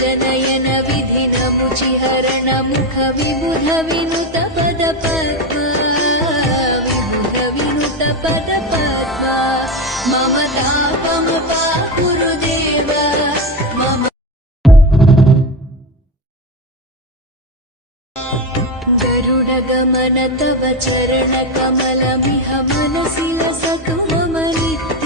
जनयन विधिनमुचिहरण मुख विबुध विनुत पद पद्मा विबुध विनुत पद पद्मा मम तापमुपाकुरुदेव मम गरुडगमन तव चरण कमलमिह मनसि लसतु मम नित्यम्